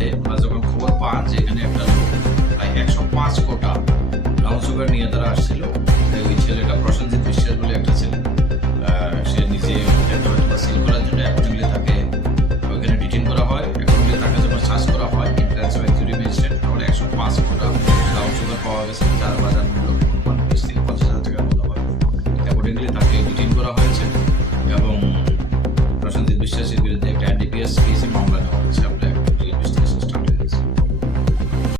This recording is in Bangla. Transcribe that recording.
সালে আমরা যখন খবর পান যে এখানে একটা লোক প্রায় ১০৫ কোটা ব্রাউন সুগার নিয়ে তারা আসছিল, ওই ছেলেটা প্রসেনজিৎ বিশ্বাস বলে একটা ছেলে, সে নিজে সিল করার জন্য অ্যাকর্ডিংলি তাকে ওইখানে ডিটেইন করা হয়। অ্যাকর্ডিংলি তাকে যখন সার্চ করা হয় ইন্টারন্যাশনাল এক্সিকিউটিভ ম্যাজিস্ট্রেট, তখন ১০৫ কোটা ব্রাউন সুগার পাওয়া গেছে, যার বাজার মূল্য ২০ থেকে ৫০,০০০ টাকার মতো হয়। অ্যাকর্ডিংলি তাকে ডিটেইন করা হয়েছে এবং প্রসেনজিৎ বিশ্বাসের বিরুদ্ধে একটা NDPS কেস